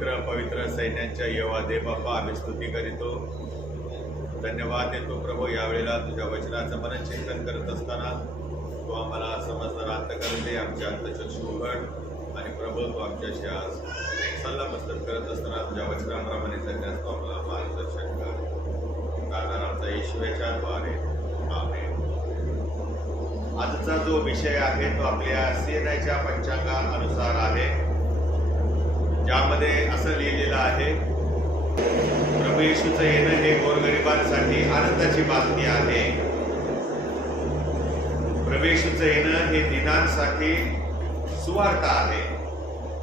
पवित्र पवित्र सैन्यांच्या येवा दे बाप्पा आम्ही स्तुती करीतो. धन्यवाद देतो प्रभू यावेळेला तुझ्या वचनाचं मन चिंतन करत असताना तू आम्हाला समजदार अंत करते आमच्या अंतचक्षु उघड आणि प्रभू तू आमच्याशी आज सल्ला मस्तक करत असताना तुझ्या वचनाप्रमाणे जगण्यास तू आम्हाला मार्गदर्शन कर. कारण आमचा ईश्वराच्या द्वारे आम्ही आजचा जो विषय आहे तो आपल्या सेनाच्या पंचांगानुसार आहे. ज्यामध्ये असं लिहिलेलं आहे प्रभू येशूचं येणं हे गोरगरिबांसाठी आनंदाची बातमी आहे. प्रभू येशूचं येणं हे दिनांसाठी सुवार्थ आहे.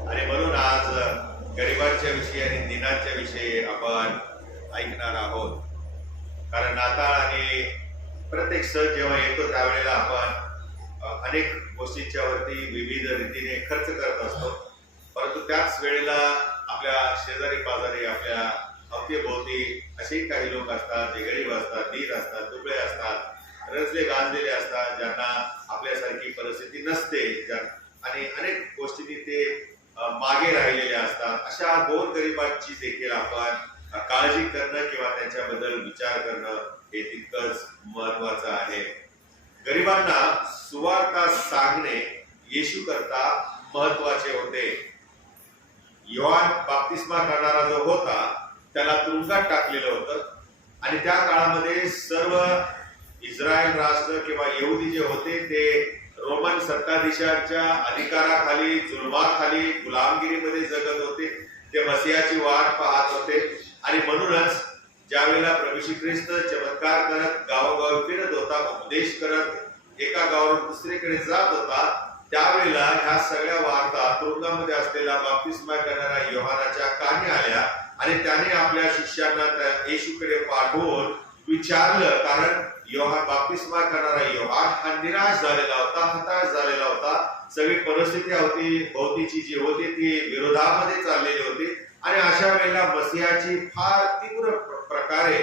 आणि म्हणून आज गरिबांच्या विषयी आणि दिनांच्या विषयी आपण ऐकणार आहोत. कारण नाताळ आणि प्रत्येक सण जेव्हा येतो त्यावेळेला आपण अनेक गोष्टींच्या वरती विविध रीतीने खर्च करत असतो. परंतु त्याच वेळेला आपल्या शेजारी पाजारी आपल्या अवतीभोवती असेही काही लोक असतात जे गरीब असतात दीर असतात दुबळे असतात रचले गांजलेले असतात ज्यांना आपल्यासारखी परिस्थिती नसते आणि अनेक गोष्टींनी ते मागे राहिलेले असतात. अशा दोन गरिबांची देखील आपण काळजी करणं किंवा त्यांच्याबद्दल विचार करणं हे तितकंच महत्वाचं आहे. गरिबांना सुवार्ता सांगणे येशू करता महत्त्वाचे होते. योहान बाप्तिस्मा करणारा जो होता त्याला तुरुंगात टाकलेलं होतं. आणि त्या काळामध्ये सर्व इस्रायल राष्ट्र किंवा यहुदी जे होते ते रोमन सत्ताधीशांच्या अधिकाराखाली जुलमाखाली गुलामगिरीमध्ये जगत होते. ते मसियाची वाट पाहत होते. आणि म्हणूनच ज्यावेळेला प्रभू ख्रिस्त चमत्कार करत गावोगावी फिरत होता उपदेश करत एका गावावरून दुसरीकडे जात होता त्यावेळेला ह्या सगळ्या वार्ता तुरुंगामध्ये असलेला बाप्तिस्मा करणाऱ्या योहानाच्या कानी आल्या आणि त्याने आपल्या शिष्यांना त्या येशूकडे पाठवून विचारलं कारण योहान बाप्तिस्मा करणारा योहान हा निराश झालेला होता हताश झालेला होता. सगळी परिस्थिती होती भोवतीची जी होती ती विरोधामध्ये चाललेली होती. आणि अशा वेळेला मसिहाची फार तीव्र प्रकारे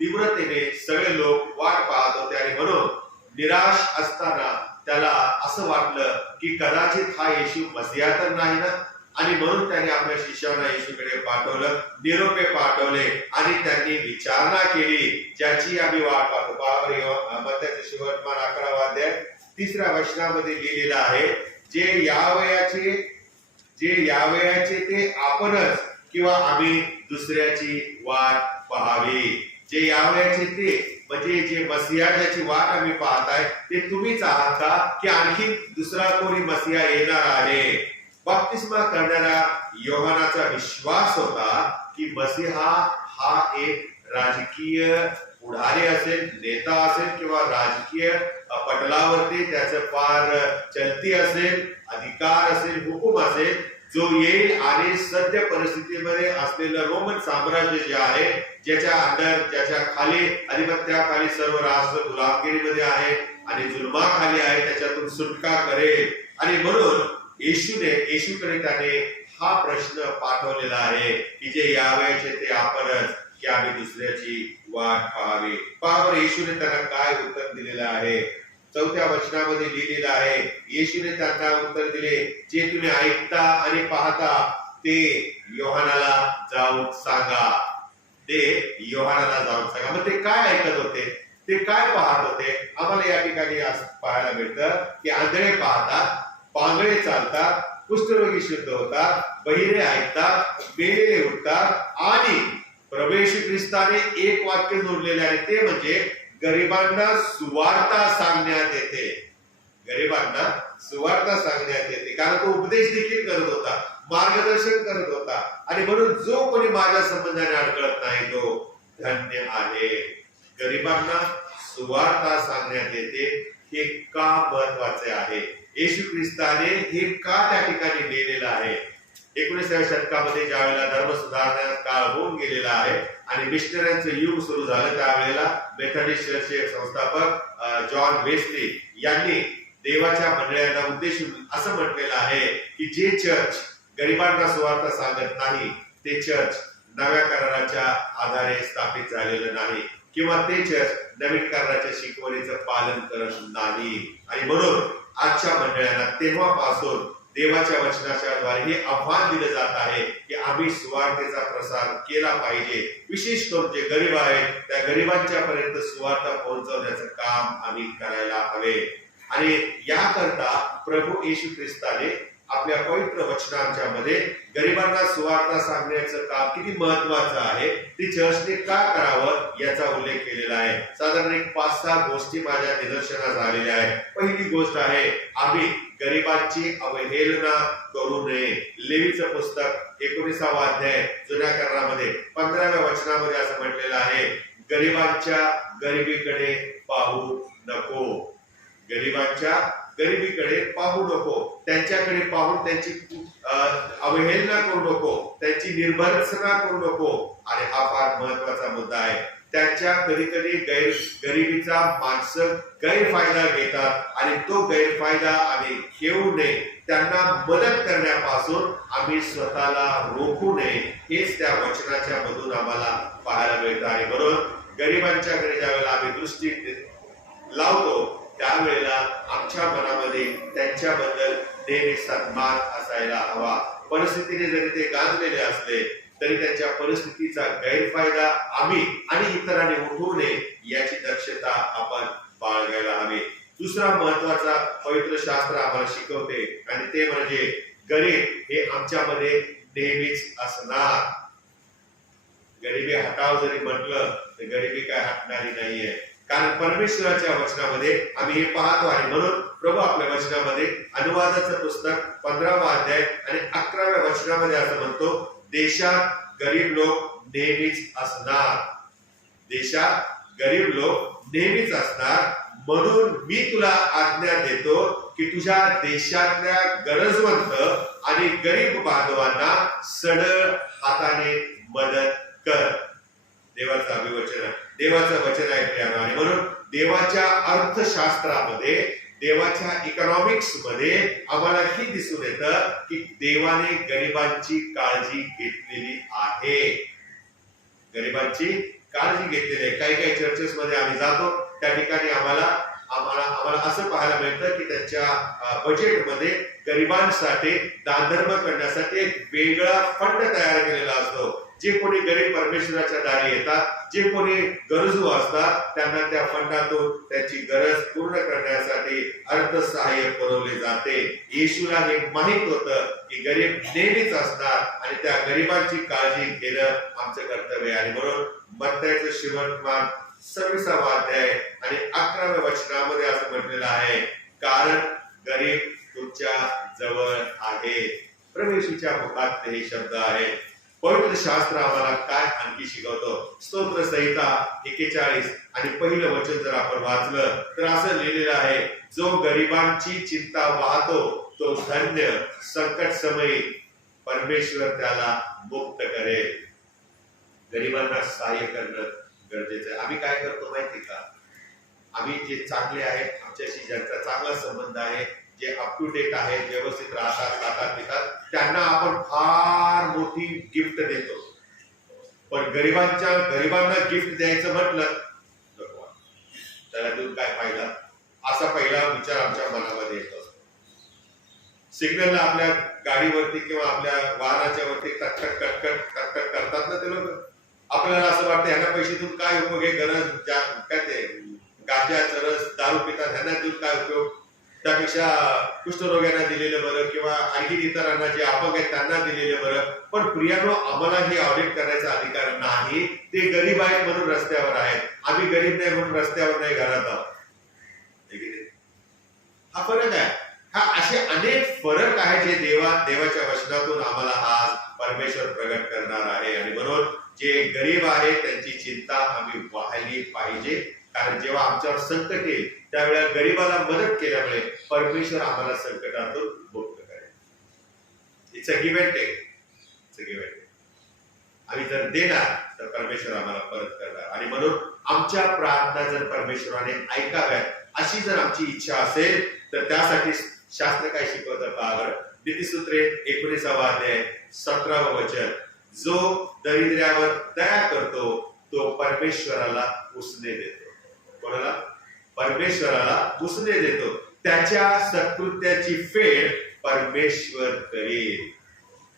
तीव्रतेने सगळे लोक वाट पाहत होते आणि म्हणून निराश असताना त्याला असं वाटलं की कदाचित हा येशू मसिया तर नाही ना? आणि म्हणून त्याने आपल्या शिष्यांना येशूकडे पाठवलं निरोपे पाठवले आणि त्यांनी विचारणा केली ज्याची आम्ही वाट पाहतो. बाबर मत्याचे शिवटमान अकरा वाद्य तिसऱ्या वचनामध्ये लिहिलेलं आहे जे यावयाचे जे यावयाचे ते आपणच किंवा आम्ही दुसऱ्याची वाट पाहावी. जे यावयाचे ते म्हणजे जे मसिया ज्याची वाट आम्ही पाहताय ते तुम्हीच आहात का? की आणखी दुसरा कोणी मसिया येणार आहे? बाप्तिस्मा करणारा योहानाचा विश्वास होता की मसिहा हा एक राजकीय पुढारी असेल नेता असेल किंवा राजकीय पटलावरती त्याचं फार चलती असेल अधिकार असेल हुकूम असेल जो येईल आणि सद्य परिस्थितीमध्ये असलेलं रोमन साम्राज्य जे आहे ज्याच्या अंडर ज्याच्या खाली अधिपत्याखाली सर्व राष्ट्र गुलामगिरीमध्ये आहे आणि जुलमाखाली आहे त्याच्यातून सुटका करेल. आणि म्हणून येशूने येशूकडे त्याने हा प्रश्न पाठवलेला आहे की जे यावेळेचे ते आपणच की आम्ही दुसऱ्याची वाट पाहावी. पाहावर येशूने त्यांना काय उत्तर दिलेलं आहे? चौथ्या वचनामध्ये लिहिलेलं आहे येशूने त्यांना उत्तर दिले जे तुम्ही ऐकता आणि पाहता ते योहानाला जाऊन सांगा. ते योहानाला जाऊन सांगा. मग ते काय ऐकत होते? ते काय पाहत होते? आम्हाला या ठिकाणी असं पाहायला मिळतं की आंधळे पाहतात पांगळे चालतात कुष्ठरोगी शुद्ध होतात बहिरे ऐकतात मेलेले उठतात आणि प्रवेश ख्रिस्ताने एक वाक्य जोडलेले आहे ते म्हणजे गरिबांना सुवार्ता सांगण्यात येते. गरिबांना सुवार्ता सांगण्यात येते. कारण तो उपदेश देखील करत होता मार्गदर्शन करत होता. आणि म्हणून जो कोणी माझ्या संबंधाने अडकळत नाही तो धन्य आहे. गरिबांना सुवार्ता सांगण्यात येते हे का महत्त्वाचे आहे? येशू ख्रिस्ताने हे का त्या ठिकाणी लिहिलेलं आहे? एकोणीसाव्या शतकामध्ये ज्या वेळेला धर्म सुधारण्याचा काळ होऊन गेलेला आहे आणि मिशनऱ्यांचं युग सुरू झालं त्यावेळेला मेथडिस्ट चर्चचे संस्थापक जॉन वेस्ली यांनी देवाच्या मंडळांना उद्देशून असं म्हटलेलं आहे की जे चर्च गरिबांना सुवार्थ सांगत नाही ते चर्च नव्या कराराच्या आधारे स्थापित झालेलं नाही किंवा ते चर्च नवीन कराराच्या शिकवणीचं पालन करत नाही. आणि म्हणून आजच्या मंडळांना तेव्हापासून देवाच्या वचनाच्या द्वारे हे आव्हान दिलं जात आहे की आम्ही सुवार्थेचा प्रसार केला पाहिजे. विशेष करून जे गरीब आहेत त्या गरिबांच्या पर्यंत सुवार्ता पोहोचवण्याचं काम आम्ही करायला हवे. आणि याकरता प्रभू येशू ख्रिस्ताने आपल्या पवित्र वचनांच्या मध्ये गरिबांना सुवार्ता सांगण्याचं काम किती महत्वाचं आहे ती चर्चने का करावं याचा उल्लेख केलेला आहे. साधारण एक पाच सहा गोष्टी माझ्या निदर्शनास आलेल्या आहेत. पहिली गोष्ट आहे आम्ही गरिबांची अवहेलना करू नये. लेवीचं पुस्तक एकोणीसावा अध्याय जुन्या करारामध्ये पंधराव्या वचनामध्ये असं म्हटलेलं आहे गरिबांच्या गरिबीकडे पाहू नको. गरिबांच्या गरिबीकडे पाहू नको त्यांच्याकडे पाहून त्यांची अवहेलना करू नको त्यांची निर्भरसना करू नको. आणि हा फार महत्त्वाचा मुद्दा आहे. त्यांच्या कधी कधी गैर गरिबीचा माणसं गैरफायदा घेतात आणि तो गैरफायदा आम्ही घेऊ नये. त्यांना मदत करण्यापासून आम्ही स्वतःला रोखू नये. हेच त्या वचनाच्या मधून आम्हाला पाहायला मिळतं आणि म्हणून गरिबांच्याकडे ज्यावेळेला आम्ही दृष्टी लावतो त्यावेळेला आमच्या मनामध्ये त्यांच्याबद्दल नेहमी सन्मान असायला हवा. परिस्थितीने जरी ते गाजलेले असले तरी त्यांच्या परिस्थितीचा गैरफायदा आम्ही आणि इतरांनी उठवू नये याची दक्षता आपण बाळगायला हवी. दुसरा महत्त्वाचा पवित्र शास्त्र आम्हाला शिकवते आणि ते म्हणजे गरीब हे आमच्यामध्ये नेहमीच असणार. गरिबी हटाव जरी म्हटलं तर गरिबी काय हटणारी नाहीये. कारण परमेश्वराच्या वचनामध्ये आम्ही हे पाहतो आहे. म्हणून प्रभू आपल्या वचनामध्ये अनुवादाचं पुस्तक पंधरावा अध्याय आणि अकराव्या वचनामध्ये असं म्हणतो देशात गरीब लोक नेहमीच असणार. देशात गरीब लोक नेहमीच असणार. म्हणून मी तुला आज्ञा देतो की तुझ्या देशातल्या गरजवंत आणि गरीब बांधवांना सडळ हाताने मदत कर. देवाचं अभिवचन देवाचं वचन आहे प्रियानो आणि म्हणून देवाच्या अर्थशास्त्रामध्ये देवाच्या इकॉनॉमिक्समध्ये आम्हाला ही दिसून येतं की देवाने गरिबांची काळजी घेतलेली आहे. गरिबांची काळजी घेतलेली आहे. काही काही चर्चेस मध्ये आम्ही जातो त्या ठिकाणी आम्हाला आम्हाला आम्हाला असं पाहायला मिळतं की त्यांच्या बजेटमध्ये गरिबांसाठी दानधर्म करण्यासाठी एक वेगळा फंड तयार केलेला असतो. जे कोणी गरीब परमेश्वराच्या दारी येतात जे कोणी गरजू असतात त्यांना त्या फंडातून त्यांची गरज पूर्ण करण्यासाठी अर्थसहाय्य पुरवले जाते. येशूला हे माहीत होतं की गरीब नेहमीच असतात आणि त्या गरिबांची काळजी घेणं आमचं कर्तव्य आहे. म्हणून मत्याचं श्रीमंतमान सव्वीसावा अध्याय आणि अकराव्या वचनामध्ये असं म्हटलेलं आहे कारण गरीब तुमच्या जवळ आहे प्रवेशीच्या मुखात हे शब्द आहेत पवित्र शास्त्र आम्हाला काय आणखी शिकवतो? स्तोत्र संहिता एकेचाळीस आणि पहिलं वचन जर आपण वाचलं तर असं लिहिलेलं आहे जो गरिबांची चिंता वाहतो तो धन्य संकट समयी परमेश्वर त्याला मुक्त करेल. गरिबांना सहाय्य करणं गरजेचं आहे. आम्ही काय करतो माहिती का? आम्ही जे चांगले आहेत आमच्याशी ज्यांचा चांगला संबंध आहे जे अप टू डेट आहेत व्यवस्थित राहतात खातात पितात त्यांना आपण फार मोठी गिफ्ट देतो. पण गरिबांच्या गरिबांना गिफ्ट द्यायचं म्हटलं त्याला देऊन काय फायदा? असा पहिला विचार आमच्या मनामध्ये येतो. सिग्नलला आपल्या गाडीवरती किंवा आपल्या वाहनाच्या वरती कटकट कटकट कटकट करतात ना ते लोक. आपल्याला असं वाटतं ह्यांना पैसे देऊन काय उपयोग आहे? गरज काय ते गांजा चरस दारू पितात ह्यांना देऊन काय उपयोग? त्यापेक्षा कुष्ठरोग्यांना दिलेलं बरं किंवा आणखी इतरांना जे अपंग आहेत त्यांना दिलेलं बरं. पण प्रियानो आम्हाला हे ऑडिट करायचा अधिकार नाही. ते गरीब आहेत म्हणून रस्त्यावर आहेत. आम्ही गरीब नाही म्हणून रस्त्यावर नाही घरात आहोत. हा फरक आहे. हा असे अनेक फरक आहे जे देवा देवाच्या वचनातून आम्हाला आज परमेश्वर प्रगट करणार आहे. आणि म्हणून जे गरीब आहेत त्यांची चिंता आम्ही व्हायली पाहिजे. कारण जेव्हा आमच्यावर संकट येईल त्यावेळेला गरीबाला मदत केल्यामुळे परमेश्वर आम्हाला संकटातून मुक्त करेल. It's a give and take it's a give and take आम्ही जर देणार तर परमेश्वर आम्हाला परत करणार. आणि म्हणून आमच्या प्रार्थना जर परमेश्वराने ऐकाव्यात अशी जर आमची इच्छा असेल तर त्यासाठी शास्त्र काय शिकवतं पहा नीतीसूत्रे एकोणीसावा अध्याय सतरावं वचन. जो दरिद्र्यावर दया करतो तो परमेश्वराला उसने देतो. कोणाला? परमेश्वराला उसने देतो. त्याच्या सत्कृत्याची फेड परमेश्वर करेल.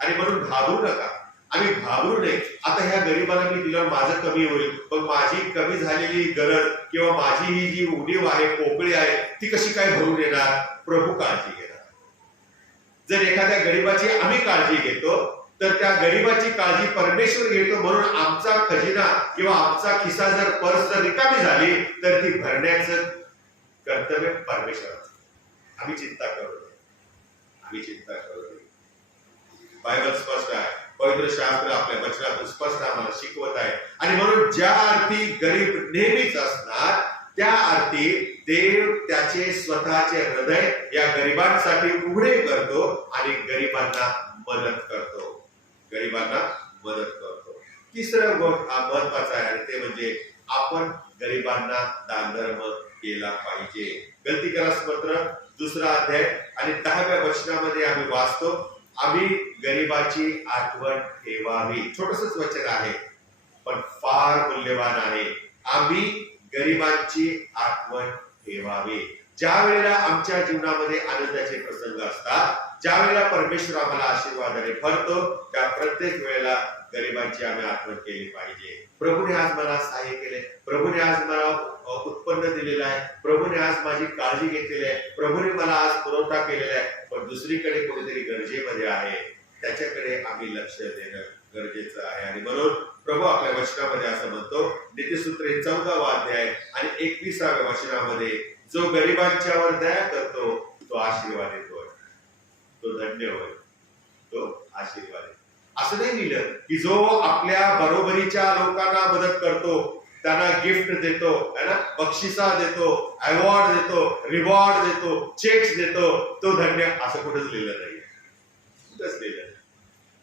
आणि म्हणून घाबरू नका. आम्ही घाबरू नये. आता ह्या गरिबाला मी दिलं माझं कमी होईल. पण माझी कमी झालेली गरज किंवा माझी ही जी उणीव आहे पोकळी आहे ती कशी काय भरून येणार? प्रभू काळजी घेणार. जर एखाद्या गरिबाची आम्ही काळजी घेतो तर त्या गरिबाची काळजी परमेश्वर घेतो म्हणून आमचा खजिना किंवा आमचा खिसा जर पर्स जर रिकामी झाली तर ती भरण्याचं कर्तव्य परमेश्वराचं. आम्ही चिंता करू नये. आम्ही चिंता करू नये. बायबल स्पष्ट आहे. पवित्र शास्त्र आपल्या वचनातून स्पष्ट आम्हाला शिकवत आहे. आणि म्हणून ज्या अर्थी गरीब नेहमीच असणार त्या अर्थी देव त्याचे स्वतःचे हृदय या गरिबांसाठी उघडे करतो आणि गरिबांना मदत करतो. गरिबांना मदत करतो. तिसरा गोष्ट हा महत्त्वाचा आहे आणि ते म्हणजे आपण गरिबांना दानधर्म केला पाहिजे. गलती करा पत्र दुसरा अध्याय आणि दहाव्या वचनामध्ये आम्ही वाचतो आम्ही गरिबाची आठवण ठेवावी. छोटसच वचन आहे पण फार मूल्यवान आहे. आम्ही गरिबांची आठवण ठेवावी. ज्या वेळेला आमच्या जीवनामध्ये आनंदाचे प्रसंग असतात ज्या वेळेला परमेश्वर आम्हाला आशीर्वादाने भरतो त्या प्रत्येक वेळेला गरिबांची आम्ही आठवण केली पाहिजे. प्रभूने आज मला सहाय्य केले प्रभूने आज मला उत्पन्न दिलेलं आहे. प्रभूने आज माझी काळजी घेतलेली आहे. प्रभूने मला आज पुरवठा केलेला आहे. पण दुसरीकडे कोणीतरी गरजेमध्ये आहे त्याच्याकडे आम्ही लक्ष देणं गरजेचं आहे. आणि म्हणून प्रभू आपल्या वचनामध्ये असं म्हणतो नीतिसूत्रे चौदावा अध्याय आणि एकविसाव्या वचनामध्ये जो गरिबांच्यावर दया करतो तो आशीर्वाद येतो तो धन्य होय. तो आशीर्वाद आहे. असं नाही लिहिलं की जो आपल्या बरोबरीच्या लोकांना मदत करतो त्यांना गिफ्ट देतो है ना? बक्षिसा देतो अवॉर्ड देतो रिवॉर्ड देतो चेक्स देतो तो धन्य असं कुठंच लिहिलं नाही कुठंच लिहिलं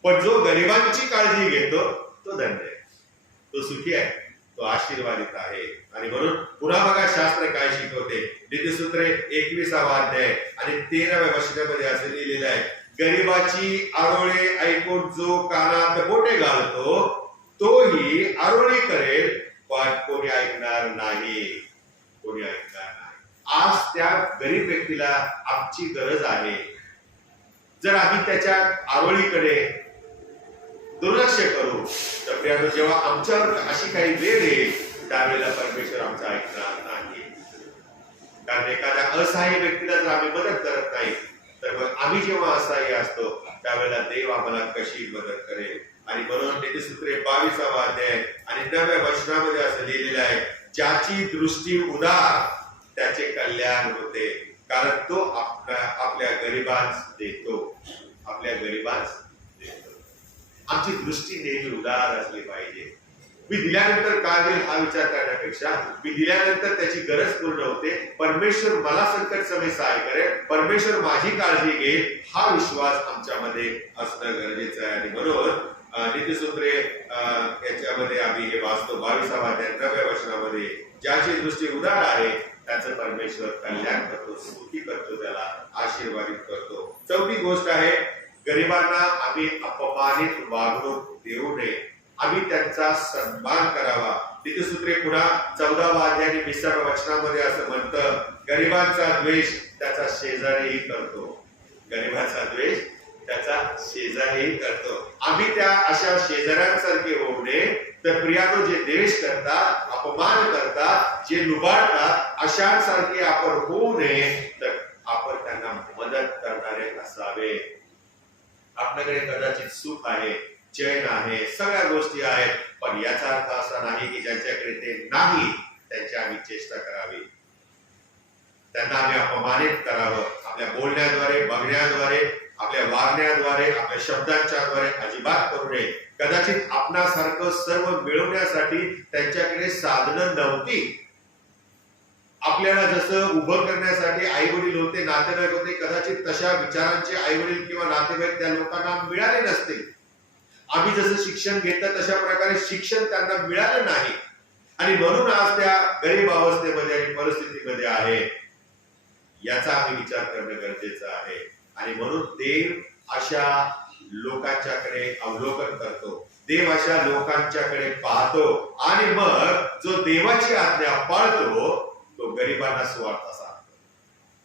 पण जो गरिबांची काळजी घेतो तो धन्य आहे. तो सुखी आहे. तो आशीर्वादित आहे. आणि म्हणून पुन्हा बघा शास्त्र काय शिकवते? नीतीसूत्रे एकविसावा अध्याय आणि तेराव्या वचनामध्ये असं लिहिलेलं आहे. गरिबाची आरोळे ऐकून जो कानात बोटे घालतो तोही आरोळी करेल पण कोणी ऐकणार नाही. कोणी ऐकणार नाही. आज त्या गरीब व्यक्तीला आमची गरज आहे. जर आम्ही त्याच्या आरोळीकडे दुर्लक्ष करू. तर प्रियानो जेव्हा आमच्यावर अशी काही वेळ येईल त्यावेळेला परमेश्वर आमचा ऐकणार नाही. कारण एखाद्या असहाय्य व्यक्तीला जर आम्ही मदत करत नाही तर मग आम्ही जेव्हा असहाय्य असतो त्यावेळेला देव आम्हाला कशी मदत करेल? आणि म्हणून नीतीसूत्रे बावीसावा अध्याय आणि नव्या वचनामध्ये असं लिहिलेलं आहे ज्याची दृष्टी उदार त्याचे कल्याण होते. कारण तो आपल्या आपल्या गरिबांस देतो. आपल्या गरिबांस आमची दृष्टी नेहमी उदार असली पाहिजे. मी दिल्यानंतर काय होईल हा विचार करण्यापेक्षा मी दिल्यानंतर त्याची गरज पूर्ण होते. परमेश्वर मला संकट समय सहाय्य करेल. परमेश्वर माझी काळजी घेईल. हा विश्वास आमच्यामध्ये असणं गरजेचं आहे. आणि म्हणून अं, याच्यामध्ये आम्ही हे वाचतो. बावीसावा अध्याय नव्या वचनामध्ये ज्याची दृष्टी उदार आहे त्याचं परमेश्वर कल्याण करतो सुखी करतो त्याला आशीर्वादित करतो. चौथी गोष्ट आहे गरिबांना आम्ही अपमानित वागणूक देऊ नये. आम्ही त्यांचा सन्मान करावा. नीतिसूत्रे पुन्हा चौदा अध्याय आणि विसाव्या वचनामध्ये असं म्हणतं गरिबांचा द्वेष त्याचा शेजारीही करतो. गरिबाचा द्वेष त्याचा शेजारीही करतो. आम्ही त्या अशा शेजाऱ्यांसारखे होऊ नये तर प्रियानो जे द्वेष करतात अपमान करतात जे लुबाडतात अशांसारखे आपण होऊ नये तर आपण त्यांना मदत करणारे असावे. आपल्याकडे कदाचित सुख आहे चैन आहे सगळ्या गोष्टी आहेत पण याचा अर्थ असा नाही की ज्यांच्याकडे ते नाही त्यांची आम्ही चेष्टा करावी. त्यांना आम्ही अपमानित करावं. आपल्या बोलण्याद्वारे बघण्याद्वारे आपल्या वागण्याद्वारे आपल्या शब्दांच्या द्वारे अजिबात करू नये. कदाचित आपणासारखं सर्व मिळवण्यासाठी त्यांच्याकडे साधनं नव्हती. आपल्याला जसं उभं करण्यासाठी आई वडील होते नातेवाईक होते कदाचित तशा विचारांचे आई वडील किंवा नातेवाईक त्या लोकांना मिळाले नसते. आम्ही जसं शिक्षण घेतलं तशा प्रकारे शिक्षण त्यांना मिळालं नाही. आणि म्हणून आज त्या गरीब अवस्थेमध्ये आणि परिस्थितीमध्ये आहे. याचा आम्ही विचार करणं गरजेचं आहे. आणि म्हणून देव अशा लोकांच्याकडे अवलोकन करतो. देव अशा लोकांच्याकडे पाहतो. आणि मग जो देवाची आज्ञा पाळतो तो गरिबांना स्वार्थ सांगतो.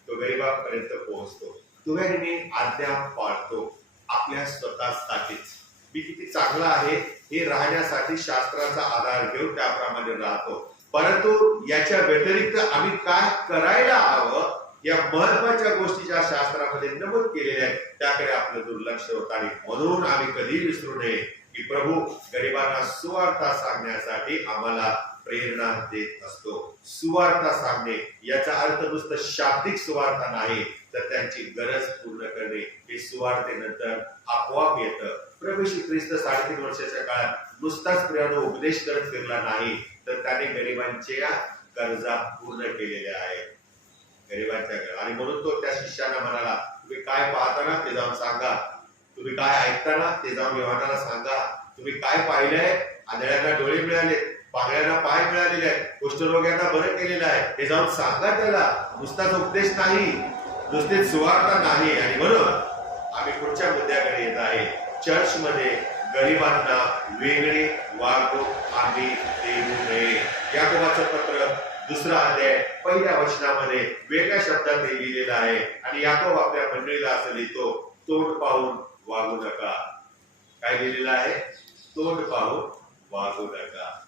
तो गरिबांपर्यंत पोहोचतो. तुम्ही मी आज्ञा पाळतो. आपल्या स्वतःसाठीच. मी किती चांगला आहे हे राहण्यासाठी शास्त्राचा आधार घेऊन त्याप्रमाणे राहतो. परंतु याच्या व्यतिरिक्त आम्ही काय करायला हवं? या महत्त्वाच्या गोष्टी ज्या शास्त्रामध्ये नमूद केलेल्या आहेत त्याकडे आपलं दुर्लक्ष होत आणि म्हणून आम्ही कधी विसरू नये. की प्रभू गरिबांना सुवार्ता सांगण्यासाठी आम्हाला प्रेरणा देत असतो. सुवार्ता सांगणे याचा अर्थ नुसतं शाब्दिक सुवार्ता नाही तर त्यांची गरज पूर्ण करणे हे सुवार्थेनंतर आपोआप येतं. प्रभू श्री ख्रिस्त साडेतीन वर्षाच्या काळात नुसताच प्रियानो उपदेश करत फिरला नाही तर त्याने गरिबांच्या गरजा पूर्ण केलेल्या आहेत. गरिबांच्या आणि म्हणून तो त्या शिष्याना म्हणाला तुम्ही काय पाहताना ते जाऊन सांगा. तुम्ही काय ऐकताना ते जाऊन व्यवहाराला सांगा. तुम्ही काय पाहिलंय? आंधळ्यांना डोळे मिळाले पागळ्यांना पाय मिळालेले आहेत कुष्ठरोग्यांना बरं केलेलं आहे. हे जाऊन सांगा त्याला. नुसताच उपदेश नाही. नुसते सुवार्ता नाही. आणि म्हणून आम्ही पुढच्या मुद्द्याकडे येत आहे. चर्चमध्ये गरिबांना वेगळे वागणूक आम्ही देऊ नये. याकोबाचं पत्र? दुसरा अध्याय पहिल्या वचनामध्ये वेगळ्या शब्दात लिहिलेला लिहिलेलं आहे. आणि याकोब आपल्या मंडळीला असं लिहितो तोंड पाहून वागू नका. काय लिहिलेलं आहे? तोंड पाहून वागू नका.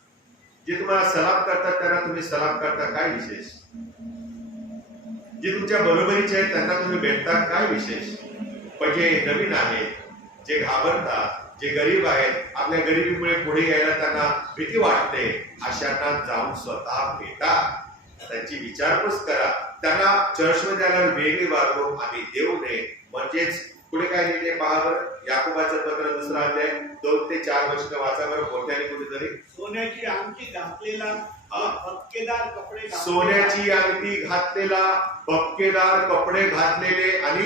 जे तुम्हाला सलाम करतात त्यांना तुम्ही सलाम करता काय विशेष? जे तुमच्या बरोबरीचे आहेत त्यांना तुम्ही भेटता काय विशेष? पण जे नवीन आहेत जे घाबरतात जे गरीब आहेत आपल्या गरिबीमुळे पुढे यायला त्यांना भीती वाटते अशांना जाऊन स्वतः भेटा. त्यांची विचारपूस करा. त्यांना चर्चमध्ये आल्यावर वेगळी वागणूक आम्ही देऊ नये. म्हणजेच पुढे काय लिहिले पहा याकोबाचं पत्र दुसरा अध्याय दोन ते चार वर्ष वाचा बरं मोठ्याने कुठेतरी सोन्याची अंगठी घातलेला कपडे सोन्याची अंगठी घातलेला बक्केदार कपडे घातलेले आणि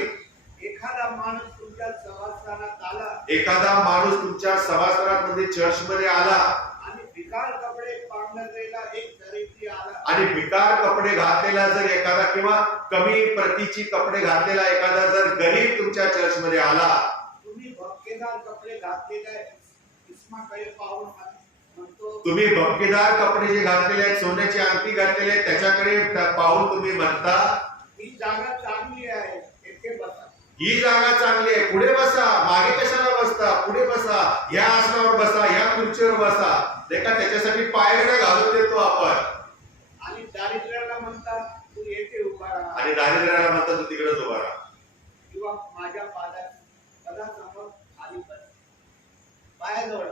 एखादा माणूस तुमच्या सभास्थानात आला. एखादा माणूस तुमच्या सभासदांमध्ये चर्चमध्ये आला. आणि भिकार आणि भिकार कपडे घातलेला जर एखादा किंवा कमी प्रतीची कपडे घातलेला एखादा जर गरीब तुमच्या चर्चमध्ये आला तुम्ही भक्केदार कपडे इस्माकडे पाहून तुम्ही कपडे जे घातलेले आहेत सोन्याची अंगठी घातलेली आहे त्याच्याकडे पाहून तुम्ही म्हणता ही जागा चांगली आहे ही जागा चांगली आहे पुढे बसा मागे कशाला बसता? पुढे बसा या आसनावर बसा या खुर्चीवर बसा. देखा त्याच्यासाठी पायऱ्या घालून देतो आपण. दारिद्र्याला म्हणतात तू येथे उभा राहा. आणि दारिद्र्याला म्हणतात तू तिकडेच उभा राहा. किंवा माझ्या पादा पदासमोर आली बस. पायाजवळ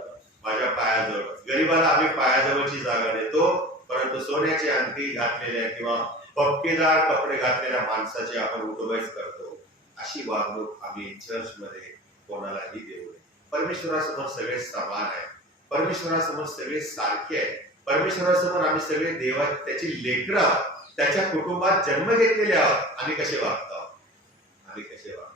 माझ्या पायाजवळ. गरीबाला आम्ही पायाजवळची जागा देतो परंतु सोन्याची अंगठी घातलेल्या किंवा पक्केदार कपडे घातलेल्या माणसाची आपण उठोबाईच करतो. अशी वागणूक आम्ही चर्चमध्ये कोणालाही देऊ नये. परमेश्वरासमोर सगळे समान आहे. परमेश्वरासमोर सगळे सारखे आहे परमेश्वरासमोर आम्ही सगळे देवा त्याची लेकर आहोत. त्याच्या कुटुंबात जन्म घेतलेले आहोत आम्ही कसे वागतो? आम्ही कसे वागतो?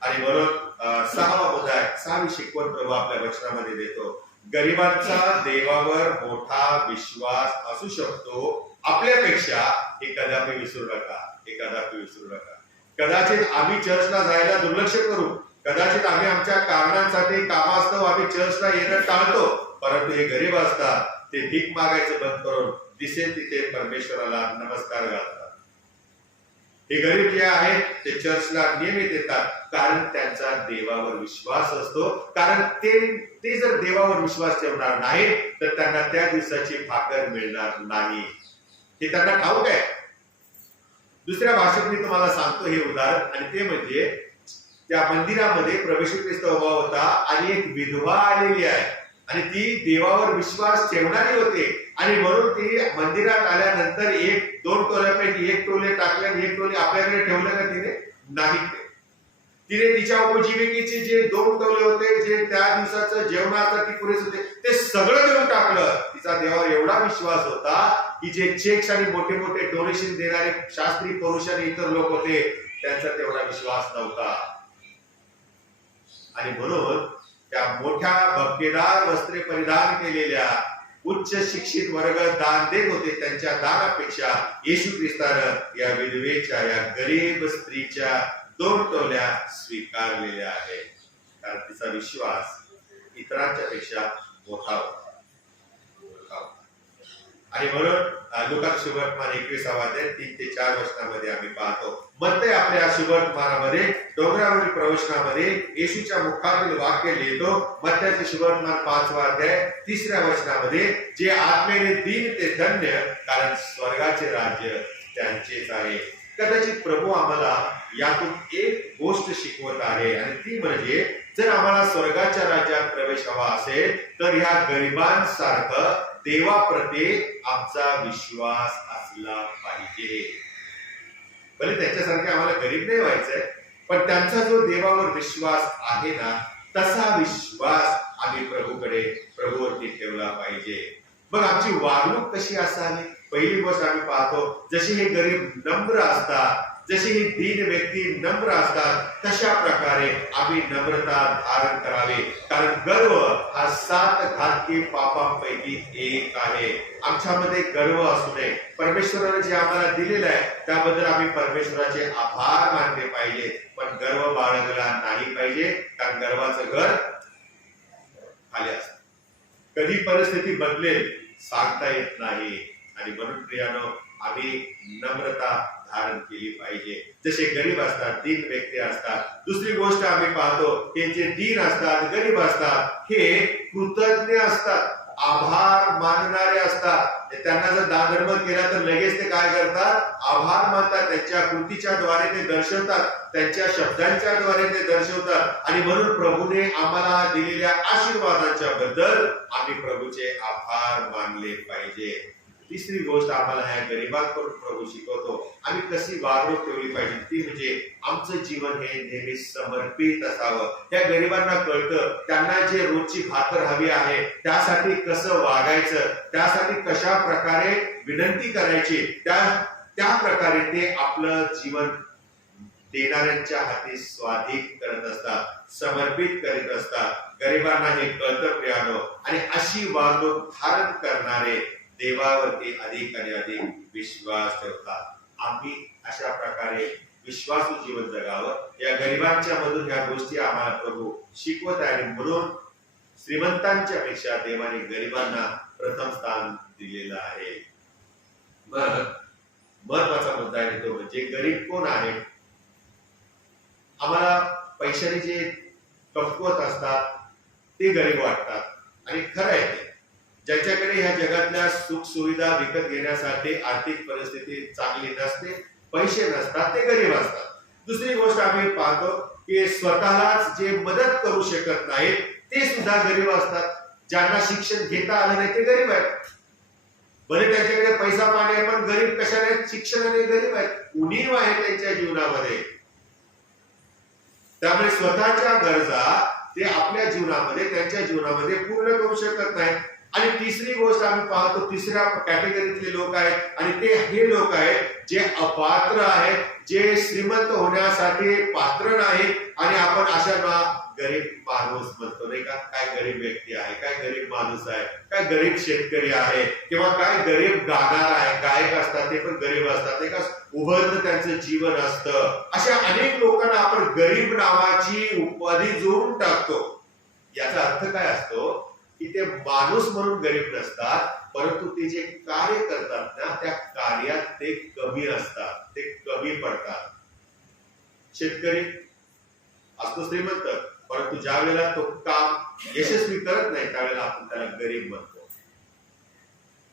आणि म्हणून सहावा मुद्दा आहे सहावी शिकवण प्रभू आपल्या वचनामध्ये देतो. गरिबांचा देवावर मोठा विश्वास असू शकतो आपल्यापेक्षा हे कदापि विसरू नका हे कदापि विसरू नका. कदाचित आम्ही चर्चला जायला दुर्लक्ष करू कदाचित आम्ही आमच्या कारणांसाठी कामास्तव आम्ही चर्चला येणं टाळतो परंतु हे गरीब असतात ते भीक मागायचं बंद करून दिसेल तिथे परमेश्वराला नमस्कार घालतात. हे गरीब जे आहेत ते चर्चला नियमित येतात कारण त्यांचा देवावर विश्वास असतो. कारण ते ते जर देवावर विश्वास ठेवणार नाही तर त्यांना त्या दिवसाची भाकर मिळणार नाही. हे त्यांना ठाऊक आहे. दुसऱ्या भाषेत मी तुम्हाला सांगतो हे उदाहरण आणि ते म्हणजे त्या मंदिरामध्ये प्रवेश ख्रिस्त उभा होता आणि एक विधवा आलेली आहे. आणि ती देवावर विश्वास ठेवणारी होते. आणि म्हणून ती मंदिरात आल्यानंतर एक दोन टोल्यापैकी एक टोले टाकले आणि एक टोले आपल्याकडे ठेवलं का तिने? नाही तिने तिच्या उपजीविकेचे जे दोन टोले होते जे त्या दिवसाचं जेवणासाठी पुरेसे होते ते सगळं देऊन टाकलं. तिचा देवावर एवढा विश्वास होता की जे चेक्स आणि मोठे मोठे डोनेशन देणारे शास्त्री पुरुष आणि इतर लोक होते त्यांचा तेवढा विश्वास नव्हता. आणि म्हणून त्या मोठ्या भक्तीदार वस्त्रे परिधान केलेल्या उच्च शिक्षित वर्ग दान देत होते त्यांच्या दानापेक्षा येशू ख्रिस्तानं या विधवेच्या या गरीब स्त्रीच्या दोन टोल्या स्वीकारलेल्या आहेत कारण तिचा विश्वास इतरांच्या पेक्षा मोठा होता. आणि म्हणून लोकात लुकास एकविसावा अध्याय तीन ते चार वर्षांमध्ये आम्ही पाहतो. म्हणते आपल्या शुभवर्तमानामध्ये डोंगरावरील प्रवचनामध्ये येशूच्या मुखातील वाक्य लिहितो. मत्याचे शुभवर्तमान पाचवा अध्याय तिसऱ्या वचनामध्ये जे आत्मेने दिन ते धन्य कारण स्वर्गाचे राज्य त्यांचेच आहे. कदाचित प्रभू आम्हाला यातून एक गोष्ट शिकवत आहे आणि ती म्हणजे जर आम्हाला स्वर्गाच्या राज्यात प्रवेश हवा असेल तर ह्या गरिबांसारखं देवाप्रते आमचा विश्वास असला पाहिजे. भले त्यांच्यासारखे आम्हाला गरीब नाही व्हायचंय पण त्यांचा जो देवावर विश्वास आहे ना तसा विश्वास आम्ही प्रभूकडे प्रभूवरती ठेवला पाहिजे. मग आमची वागणूक कशी असावी? पहिली गोष्ट आम्ही पाहतो जशी हे गरीब नम्र असतात जशी दीन व्यक्ती नम्र असतात तशा प्रकारे आम्ही नम्रता धारण करावी. कारण गर्व हा सात घातकी पापांपैकी एक आहे. आमच्यामध्ये गर्व असू नये. परमेश्वराने जे आम्हाला दिलेलं आहे त्याबद्दल आम्ही परमेश्वराचे आभार मानले पाहिजे. पण गर्व बाळगला नाही पाहिजे कारण गर्वाचं घर खाली असत. कधी परिस्थिती बदलेल सांगता येत नाही. आणि म्हणून प्रियानो आम्ही नम्रता धारण केली पाहिजे. जसे गरीब असतात दीन व्यक्ती असतात. दुसरी गोष्ट आम्ही पाहतो त्यांचे दीन असतात गरीब असतात हे कृतज्ञ असतात. आभार मानणारे असतात. त्यांना जर दानधर्म केला तर लगेच ते काय करतात? आभार मानतात. त्यांच्या कृतीच्या द्वारे ते दर्शवतात. त्यांच्या शब्दांच्या द्वारे ते दर्शवतात. आणि म्हणून प्रभूने आम्हाला दिलेल्या आशीर्वादाच्या बद्दल आम्ही प्रभूचे आभार मानले पाहिजे. तिसरी गोष्ट आम्हाला ह्या गरिबांकडून प्रभू शिकवतो. आम्ही कशी वागणूक ठेवली पाहिजे ती म्हणजे आमचं जीवन हे नेहमी समर्पित असावं. त्या गरिबांना कळतं त्यांना जे रोजची भाकर हवी आहे त्यासाठी कसं वागायचं त्यासाठी कशा प्रकारे विनंती करायची त्या त्या प्रकारे ते आपलं जीवन देणाऱ्यांच्या हाती स्वाधीन करत असतात समर्पित करीत असतात. गरिबांना हे कळतं प्रियानो. आणि अशी वागणूक धारण करणारे देवावरती अधिक आणि अधिक विश्वास ठेवतात. आम्ही अशा प्रकारे विश्वासू जीवन जगावं. या गरिबांच्या मधून या गोष्टी आम्हाला प्रभू शिकवत आहे म्हणून श्रीमंतांच्या पेक्षा देवाने गरिबांना प्रथम स्थान दिलेलं आहे. मग महत्त्वाचा मुद्दा आहे तो म्हणजे गरीब कोण आहे? आम्हाला पैशाने जे कमकुवत असतात ते गरीब वाटतात. आणि खरं आहे ज्याच्याकडे ह्या जगातल्या सुख सुविधा विकत घेण्यासाठी आर्थिक परिस्थिती चांगली नसते पैसे नसतात ते गरीब असतात. दुसरी गोष्ट आम्ही पाहतो की स्वतःलाच जे मदत करू शकत नाहीत ते सुद्धा गरीब असतात. ज्यांना शिक्षण घेता आलं नाही ते गरीब आहेत. बरे त्यांच्याकडे पैसा पाणी आहे पण गरीब कशाने शिक्षणाने गरीब आहेत. उणीव आहे त्यांच्या जीवनामध्ये. त्यामुळे स्वतःच्या गरजा ते आपल्या जीवनामध्ये त्यांच्या जीवनामध्ये पूर्ण करू शकत नाही आणि तिसरी गोष्ट आम्ही पाहतो तिसऱ्या कॅटेगरीतले लोक आहेत. आणि ते हे लोक आहेत जे अपात्र आहेत जे श्रीमंत होण्यासाठी पात्र नाहीत. आणि आपण अशांना गरीब माणूस म्हणतो नाही का? काय गरीब व्यक्ती आहे काय गरीब माणूस आहे काय गरीब शेतकरी आहे किंवा काय गरीब गाणार आहे गायक असतात ते पण गरीब असतात ते का? त्यांचं जीवन असतं. अशा अनेक लोकांना आपण गरीब नावाची उपाधी जोडून टाकतो. याचा अर्थ काय असतो? की ते माणूस म्हणून गरीब नसतात परंतु ते जे कार्य करतात ना त्या कार्यात ते कमी असतात ते कमी पडतात. शेतकरी असतो श्रीमंत परंतु ज्या वेळेला तो काम यशस्वी करत नाही त्यावेळेला आपण त्याला गरीब म्हणतो.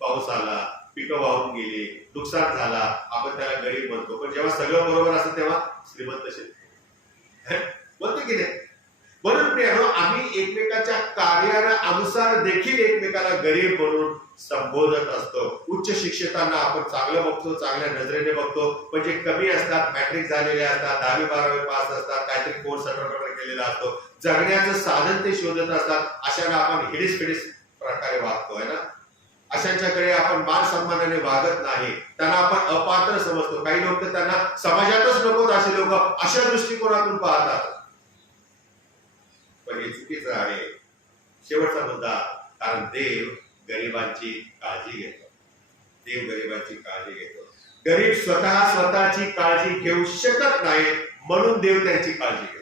पाऊस आला पिकं वाहून गेली नुकसान झाला आपण त्याला गरीब म्हणतो. पण जेव्हा सगळं बरोबर असतं तेव्हा श्रीमंत शेतकरी. म्हणतो की नाही? म्हणून प्रियानो आम्ही एकमेकाच्या कार्याला अनुसार देखील एकमेकाला गरीब म्हणून संबोधत असतो. उच्च शिक्षितांना आपण चांगलं बघतो चांगल्या नजरेने बघतो. पण जे कमी असतात मॅट्रिक झालेले असतात दहावी बारावी पास असतात काहीतरी कोर्स वगैरे केलेला असतो. जगण्याचं साधन ते शोधत असतात. अशांना आपण हिडीस फिडीस प्रकारे वागतोय ना? अशांच्याकडे आपण मान सन्मानाने वागत नाही. त्यांना आपण अपात्र समजतो. काही लोक त्यांना समाजातच नकोत असे लोक अशा दृष्टिकोनातून पाहतात. पण हे चुकीचं आहे. शेवटचा मुद्दा कारण देव गरिबांची काळजी घेतो. देव गरिबांची काळजी घेतो. गरीब स्वतः स्वतःची काळजी घेऊ शकत नाही म्हणून देव त्यांची काळजी घेतो.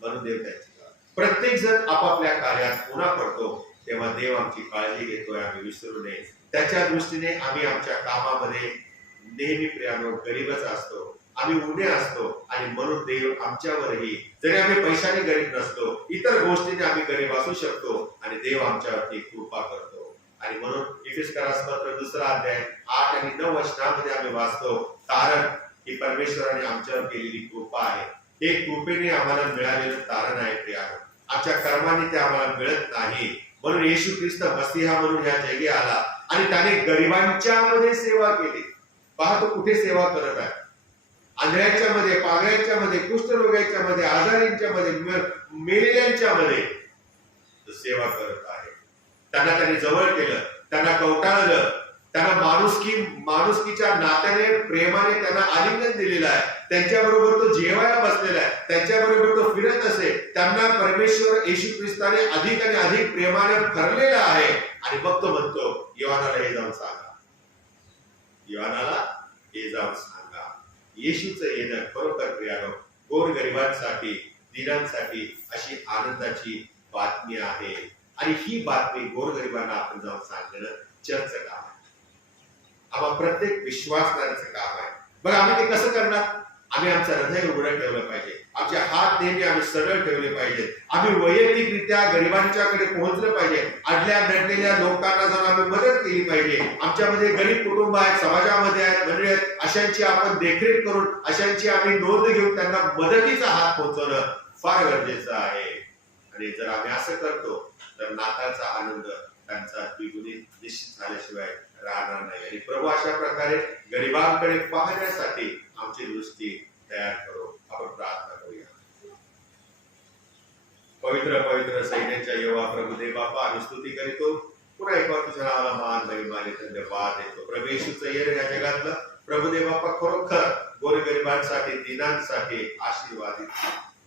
म्हणून देव त्यांची काळजी प्रत्येक जण आपापल्या कार्यात पुन्हा पडतो तेव्हा देव आमची काळजी घेतोय आम्ही विसरू नये. त्याच्या दृष्टीने आम्ही आमच्या कामामध्ये नेहमी प्रियानो गरीबच असतो. आम्ही उणे असतो आणि म्हणून देव आमच्यावरही. जरी आम्ही पैशाने गरीब नसतो इतर गोष्टीने आम्ही गरीब असू शकतो आणि देव आमच्यावरती कृपा करतो. आणि म्हणून इफिस्करास पत्र दुसरा अध्याय आठ आणि नऊ वचनामध्ये आम्ही वाचतो तारण ही परमेश्वराने आमच्यावर केलेली कृपा आहे. हे कृपेने आम्हाला मिळालेलं तारण आहे प्रियानो आमच्या कर्माने ते आम्हाला मिळत नाही. म्हणून येशू ख्रिस्त मसीहा म्हणून ह्या जगी आला आणि त्याने गरिबांच्या मध्ये सेवा केली. पहा तो कुठे सेवा करत आहे. आंधळ्यांच्या मध्ये पागळ्यांच्या मध्ये कुष्ठरोग्यांच्या मध्ये आजारींच्या मध्ये मेलेल्यांच्या मध्ये सेवा करत आहे. त्यांना त्यांनी जवळ केलं त्यांना कवटाळलं त्यांना माणुसकी माणुसकीच्या नात्याने प्रेमाने त्यांना आलिंगन दिलेलं आहे. त्यांच्याबरोबर तो जेवायला बसलेला आहे. त्यांच्याबरोबर तो फिरत असे. त्यांना परमेश्वर येशू ख्रिस्ताने अधिक आणि अधिक प्रेमाने भरलेला आहे. आणि मग तो म्हणतो योहानाला हे जाऊन सांगा. योहानाला हे जाऊन सांगा. येशूचं येणं खरोखर प्रियानो गोरगरिबांसाठी दिरांसाठी अशी आनंदाची बातमी आहे. आणि ही बातमी गोरगरिबांना आपण जाऊन सांगणं चर्च काम आहे. आम्हा प्रत्येक विश्वासदाराचं काम आहे. बघा आम्ही ते कसं करणार? आम्ही आमचा हृदय उघडं ठेवलं पाहिजे. आमचे हात नेहमी आम्ही सरळ ठेवले पाहिजेत आम्ही वैयक्तिकरित्या गरिबांच्याकडे पोहोचलं पाहिजे. अडल्या नडलेल्या लोकांना जाऊन आम्ही मदत केली पाहिजे आमच्यामध्ये गरीब कुटुंब आहेत समाजामध्ये आहेत मंडळी आहेत अशांची आपण देखरेख करून अशांची आम्ही नोंद घेऊन त्यांना मदतीचा हात पोहोचवणं फार गरजेचं आहे. आणि जर आम्ही असं करतो तर नाताचा आनंद त्यांचा द्विगुणित निश्चित झाल्याशिवाय राहणार नाही. आणि प्रभू अशा प्रकारे गरिबांकडे पाहण्यासाठी आमची दृष्टी तयार करो. आपण प्रार्थना करूया. पवित्र पवित्र सैन्याच्या युवा प्रभू दे बापा आम्ही स्तुती करीतो पुन्हा एक बार तुझ्या नावाला मान महिमा धन्यवाद देतो. प्रभेशूच येर या जगातलं. प्रभू दे बापा खरोखर गोरगरिबांसाठी दिनांसाठी आशीर्वादित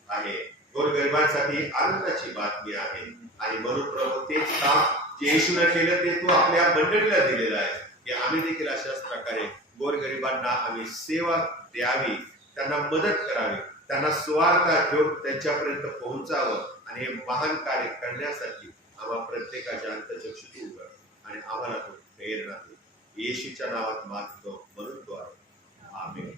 आहे. गोरगरिबांसाठी आनंदाची बातमी आहे. आणि म्हणून प्रभू तेच काम जे येशूने केलं ते तू आपल्या मंडळीला दिलेलं आहे. की आम्ही देखील अशाच प्रकारे गोरगरिबांना आम्ही सेवा द्यावी त्यांना मदत करावी त्यांना स्वार्थ घेऊन त्यांच्यापर्यंत पोहोचावं आणि हे महान कार्य करण्यासाठी आम्हा प्रत्येकाच्या अंतचक्षुती उघड आणि आम्हाला तो प्रेरणा देईल. येशूच्या नावात मागतो म्हणून तो आम्ही